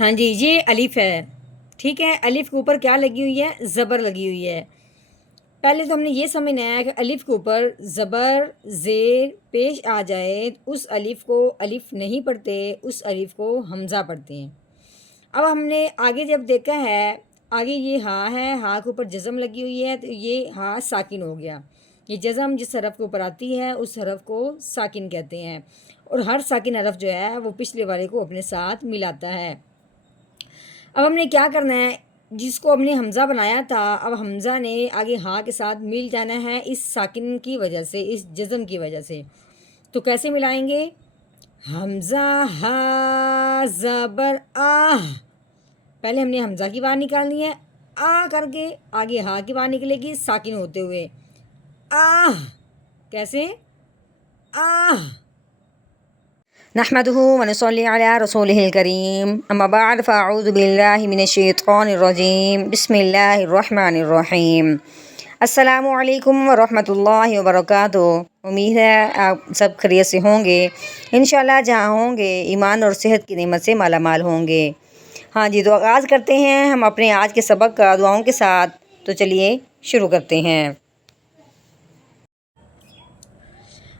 ہاں جی، یہ الف ہے، ٹھیک ہے۔ الف کے اوپر کیا لگی ہوئی ہے؟ زبر لگی ہوئی ہے۔ پہلے تو ہم نے یہ سمجھنا ہے کہ الف کے اوپر زبر زیر پیش آ جائے اس الف کو الف نہیں پڑھتے، اس الف کو حمزہ پڑھتے ہیں۔ اب ہم نے آگے جب دیکھا ہے، آگے یہ ہاں ہے، ہاں کے اوپر جزم لگی ہوئی ہے، تو یہ ہاں ساکن ہو گیا۔ یہ جزم جس حرف کے اوپر آتی ہے اس حرف کو ساکن کہتے ہیں، اور ہر ساکن حرف جو ہے وہ پچھلے والے کو اپنے ساتھ ملاتا ہے۔ اب ہم نے کیا کرنا ہے، جس کو ہم نے حمزہ بنایا تھا، اب حمزہ نے آگے ہاں کے ساتھ مل جانا ہے اس ساکن کی وجہ سے، اس جزم کی وجہ سے۔ تو کیسے ملائیں گے؟ حمزہ ہا زبر آہ، پہلے ہم نے حمزہ کی باہر نکالنی ہے، آ کر کے آگے ہا کی باہر نکلے گی ساکن ہوتے ہوئے، آہ، کیسے؟ آہ۔ نحمده ونصلي على رسوله الكريم، اما بعد فاعوذ باللہ من الشیطان الرجیم، بسم اللہ الرحمن الرحیم۔ السلام علیکم ورحمۃ اللہ وبرکاتہ۔ امید ہے آپ سب خیریت سے ہوں گے، انشاءاللہ جہاں ہوں گے ایمان اور صحت کی نعمت سے مالا مال ہوں گے۔ ہاں جی، تو آغاز کرتے ہیں ہم اپنے آج کے سبق کا دعاؤں کے ساتھ، تو چلیے شروع کرتے ہیں۔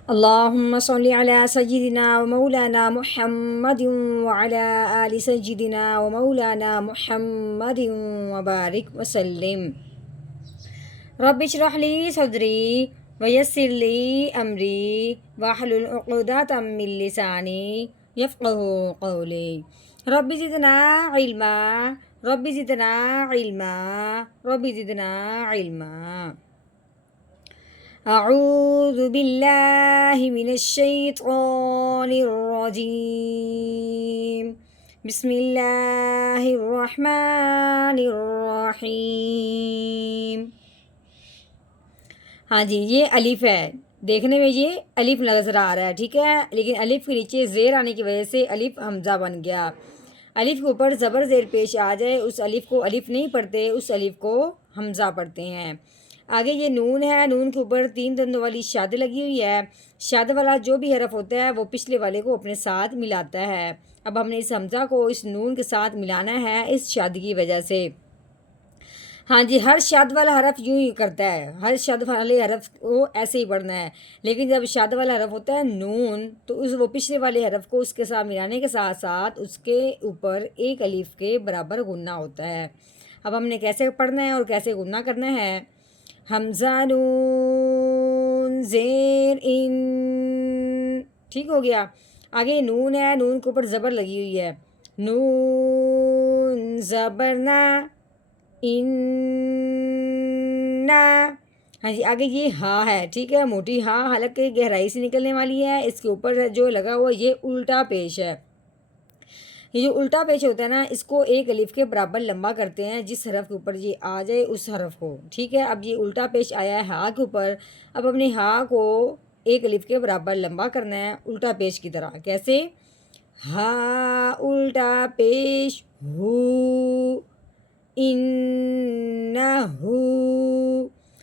اللہم صلی علی سیدنا و مولانا محمد وعلی آل سیدنا و مولانا محمد وبارک وسلم۔ رب اشرح لی صدری ویسر لی امری واحلل عقدۃ من لسانی یفقہوا قولی۔ رب زدنا علما، رب زدنا علما، رب زدنا علما۔ اعوذ باللہ من الشیطان الرجیم، بسم اللہ الرحمن الرحیم۔ ہاں جی، یہ الف ہے، دیکھنے میں یہ الف نظر آ رہا ہے، ٹھیک ہے، لیکن الف کے نیچے زیر آنے کی وجہ سے الف حمزہ بن گیا۔ الف کے اوپر زبر زیر پیش آ جائے اس الف کو الف نہیں پڑھتے، اس الف کو حمزہ پڑھتے ہیں۔ آگے یہ نون ہے، نون کے اوپر 3 دندوں والی شاد لگی ہوئی ہے۔ شاد والا جو بھی حرف ہوتا ہے وہ پچھلے والے کو اپنے ساتھ ملاتا ہے۔ اب ہم نے اس حمزہ کو اس نون کے ساتھ ملانا ہے اس شاد کی وجہ سے۔ ہاں جی، ہر شاد والا حرف یوں ہی کرتا ہے، ہر شاد والے حرف کو ایسے ہی پڑھنا ہے، لیکن جب شاد والا حرف ہوتا ہے نون، تو وہ پچھلے والے حرف کو اس کے ساتھ ملانے کے ساتھ ساتھ اس کے اوپر ایک الف کے برابر غنہ ہوتا ہے۔ اب ہم نے کیسے پڑھنا ہے اور کیسے غنہ کرنا ہے؟ حمزہ نون زیر ان، ٹھیک ہو گیا۔ آگے نون ہے، نون کے اوپر زبر لگی ہوئی ہے، نون زبر نا، اننا۔ ہاں جی، آگے یہ ہاں ہے، ٹھیک ہے، موٹی ہاں حلقے گہرائی سے نکلنے والی ہے، اس کے اوپر جو لگا ہوا یہ الٹا پیش ہے۔ یہ جو الٹا پیش ہوتا ہے نا، اس کو ایک الف کے برابر لمبا کرتے ہیں، جس حرف کے اوپر یہ آ جائے اس حرف کو، ٹھیک ہے۔ اب یہ الٹا پیش آیا ہے ہاں کے اوپر، اب اپنے ہاں کو ایک الف کے برابر لمبا کرنا ہے الٹا پیش کی طرح۔ کیسے؟ ہاں الٹا پیش ہو، انہو۔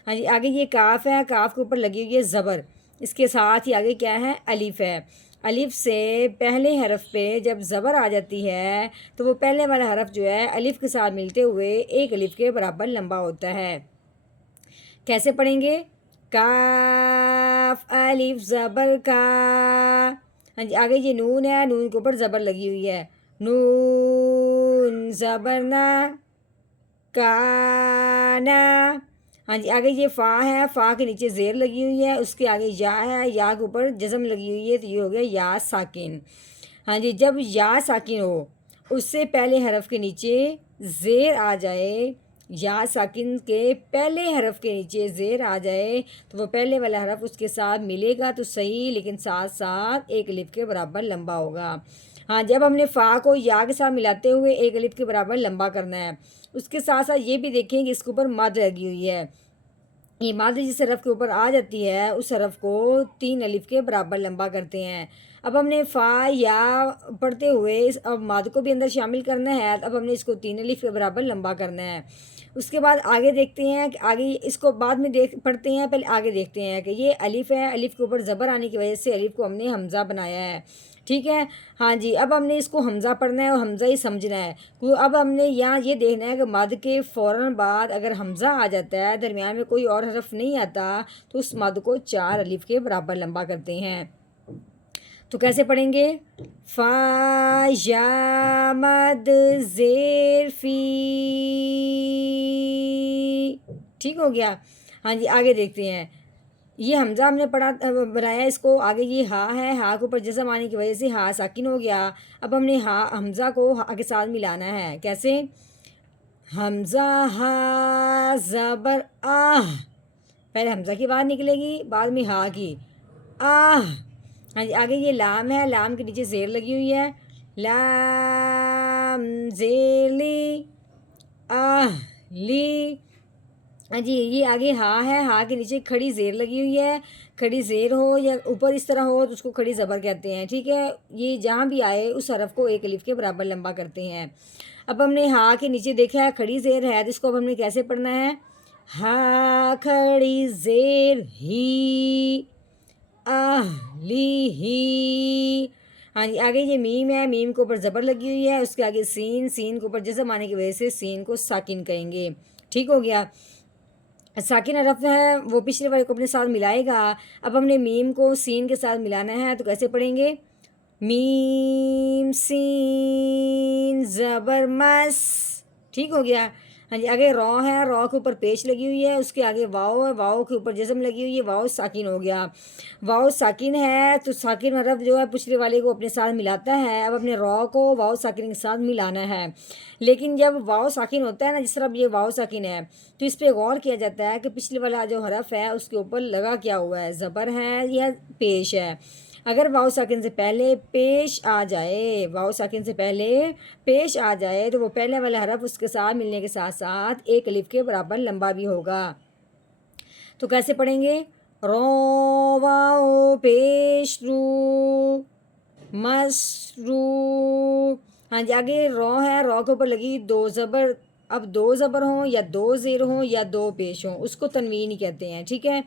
ہاں جی، آگے یہ کاف ہے، کاف کے اوپر لگی ہوئی ہے زبر، اس کے ساتھ ہی آگے کیا ہے؟ الف ہے۔ الف سے پہلے حرف پہ جب زبر آ جاتی ہے تو وہ پہلے والا حرف جو ہے الف کے ساتھ ملتے ہوئے ایک الف کے برابر لمبا ہوتا ہے۔ کیسے پڑھیں گے؟ کاف الف زبر کا۔ ہاں جی، آگے یہ نون ہے، نون کے اوپر زبر لگی ہوئی ہے، نون زبر نا، کانا۔ ہاں جی، آگے یہ فا ہے، فا کے نیچے زیر لگی ہوئی ہے، اس کے آگے یا ہے، یا کے اوپر جزم لگی ہوئی ہے، تو یہ ہو گیا یا ساکن۔ ہاں جی، جب یا ساکن ہو اس سے پہلے حرف کے نیچے زیر آ جائے، یا ساکن کے پہلے حرف کے نیچے زیر آ جائے تو وہ پہلے والا حرف اس کے ساتھ ملے گا تو صحیح، لیکن ساتھ ساتھ ایک الف کے برابر لمبا ہوگا۔ ہاں، جب ہم نے فا کو یا کے ساتھ ملاتے ہوئے ایک الف کے برابر لمبا کرنا ہے، اس کے ساتھ ساتھ یہ بھی دیکھیں کہ اس کے اوپر مد لگی ہوئی ہے، یہ مد جس حرف کے اوپر آ جاتی ہے اس حرف کو 3 الف کے برابر لمبا کرتے ہیں۔ اب ہم نے فا یا پڑھتے ہوئے اب مد کو بھی اندر شامل کرنا ہے، اب ہم نے اس کو 3 الف کے برابر لمبا کرنا ہے۔ اس کے بعد آگے دیکھتے ہیں کہ آگے اس کو بعد میں پڑھتے ہیں، پہلے آگے دیکھتے ہیں کہ یہ الف ہے، الف کے اوپر زبر آنے کی وجہ سے الف کو ہم نے حمزہ بنایا ہے۔ ٹھیک ہے ہاں جی. اب ہم نے اس کو حمزہ پڑھنا ہے اور حمزہ ہی سمجھنا ہے. اب ہم نے یہاں یہ دیکھنا ہے کہ مد کے فوراً بعد اگر حمزہ آ جاتا ہے، درمیان میں کوئی اور حرف نہیں آتا، تو اس مد کو 4 الف کے برابر لمبا کرتے ہیں. تو کیسے پڑھیں گے؟ فا یا مد زیر فی. ٹھیک ہو گیا. ہاں جی آگے دیکھتے ہیں. یہ حمزہ ہم نے بنایا اس کو. آگے یہ ہا ہے، ہا کے اوپر جزم آنے کی وجہ سے ہا ساکن ہو گیا. اب ہم نے حمزہ کو ہا کے ساتھ ملانا ہے. کیسے؟ حمزہ ہا زبر آہ. پہلے حمزہ کی آواز نکلے گی، بعد میں ہا کی آہ. ہاں جی آگے یہ لام ہے، لام کے نیچے زیر لگی ہوئی ہے. لام زیر لی آہ لی. ہاں جی یہ آگے ہا ہے، ہا کے نیچے کھڑی زیر لگی ہوئی ہے. کھڑی زیر ہو یا اوپر اس طرح ہو تو اس کو کھڑی زبر کہتے ہیں. ٹھیک ہے، یہ جہاں بھی آئے اس حرف کو 1 الف کے برابر لمبا کرتے ہیں. اب ہم نے ہا کے نیچے دیکھا ہے کھڑی زیر ہے، تو اس کو اب ہم نے کیسے پڑھنا ہے؟ ہا کھڑی زیر ہی آہ لی ہی. ہاں جی آگے یہ میم ہے، میم کے اوپر زبر لگی ہوئی ہے. اس کے آگے سین، سین کے اوپر جزم آنے کی وجہ سے سین کو ساکن کہیں گے. ٹھیک ہو گیا. ساکن حرف ہے وہ پچھلے والے کو اپنے ساتھ ملائے گا. اب ہم نے میم کو سین کے ساتھ ملانا ہے، تو کیسے پڑھیں گے؟ میم سین زبر مس. ٹھیک ہو گیا. ہاں جی آگے رو ہے، رو کے اوپر پیش لگی ہوئی ہے. اس کے آگے واؤ ہے، واؤ کے اوپر جزم لگی ہوئی ہے. واؤ ساکن ہو گیا. واؤ ساکن ہے تو ساکن حرف جو ہے پچھلے والے کو اپنے ساتھ ملاتا ہے. اب اپنے رو کو واؤ ساکن کے ساتھ ملانا ہے. لیکن جب واؤ ساکن ہوتا ہے نا، جس طرح اب یہ واؤ ساکن ہے، تو اس پہ غور کیا جاتا ہے کہ پچھلے والا جو حرف ہے اس کے اوپر لگا کیا ہوا ہے، زبر ہے یا پیش ہے. اگر واؤ ساکن سے پہلے پیش آ جائے، واؤ ساکن سے پہلے پیش آ جائے تو وہ پہلے والا حرف اس کے ساتھ ملنے کے ساتھ ساتھ 1 الف کے برابر لمبا بھی ہوگا. تو کیسے پڑھیں گے؟ رو واؤ پیش رو مس رو. ہاں جی آگے رو ہے، رو کے اوپر لگی 2 زبر. اب 2 زبر ہوں یا 2 زیر ہوں یا 2 پیش ہوں، اس کو تنوین ہی کہتے ہیں. ٹھیک ہے،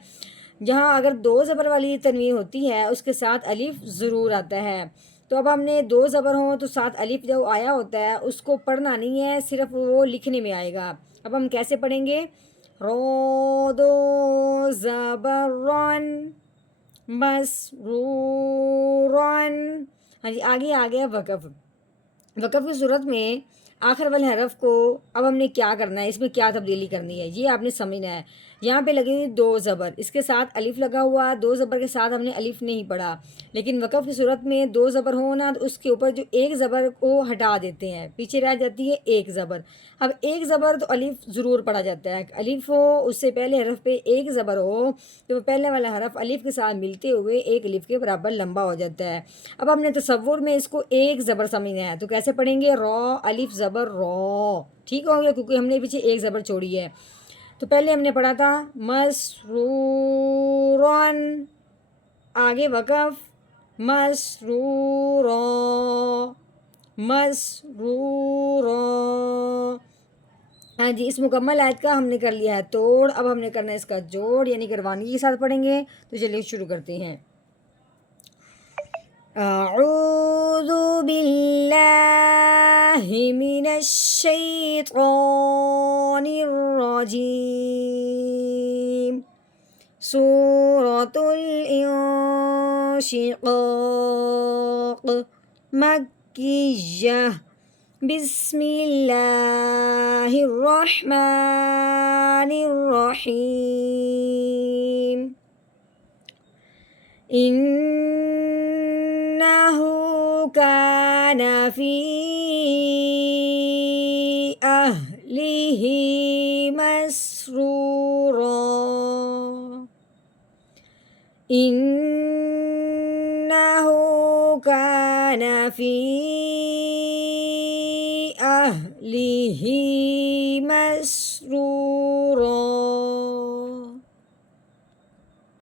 جہاں اگر 2 زبر والی تنوین ہوتی ہے اس کے ساتھ الف ضرور آتا ہے. تو اب ہم نے 2 زبر ہوں تو ساتھ الف جو آیا ہوتا ہے اس کو پڑھنا نہیں ہے، صرف وہ لکھنے میں آئے گا. اب ہم کیسے پڑھیں گے؟ رو دو زبر رن بس رو رن. ہاں جی آگے آ گیا وقف. وقف کی صورت میں آخر والے حرف کو اب ہم نے کیا کرنا ہے، اس میں کیا تبدیلی کرنی ہے، یہ آپ نے سمجھنا ہے. یہاں پہ لگے 2 زبر، اس کے ساتھ الف لگا ہوا. 2 زبر کے ساتھ ہم نے الف نہیں پڑھا. لیکن وقف کی صورت میں 2 زبر ہو نا، تو اس کے اوپر جو 1 زبر کو ہٹا دیتے ہیں، پیچھے رہ جاتی ہے 1 زبر. اب 1 زبر تو الف ضرور پڑھا جاتا ہے. الف ہو اس سے پہلے حرف پہ 1 زبر ہو تو وہ پہلے والا حرف الف کے ساتھ ملتے ہوئے 1 الف کے برابر لمبا ہو جاتا ہے. اب ہم نے تصور میں اس کو 1 زبر سمجھنا ہے، تو کیسے پڑھیں گے؟ رو الف زبر رو. ٹھیک ہو گیا، کیونکہ ہم نے پیچھے 1 زبر چھوڑی ہے. تو پہلے ہم نے پڑھا تھا مسرورن، آگے وقف مسرورو مسرورو. ہاں جی اس مکمل آیت کا ہم نے کر لیا ہے توڑ. اب ہم نے کرنا ہے اس کا جوڑ، یعنی کہ روانگی کے ساتھ پڑھیں گے. تو چلیے شروع کرتے ہیں. اعوذ باللہ من الشیطان الرجیم. سورۃ الانشقاق مکیہ. بسم اللہ الرحمن الرحیم. انہ کان فی اہلہ مسرورا. انہ کان فی اہلہ مسرورا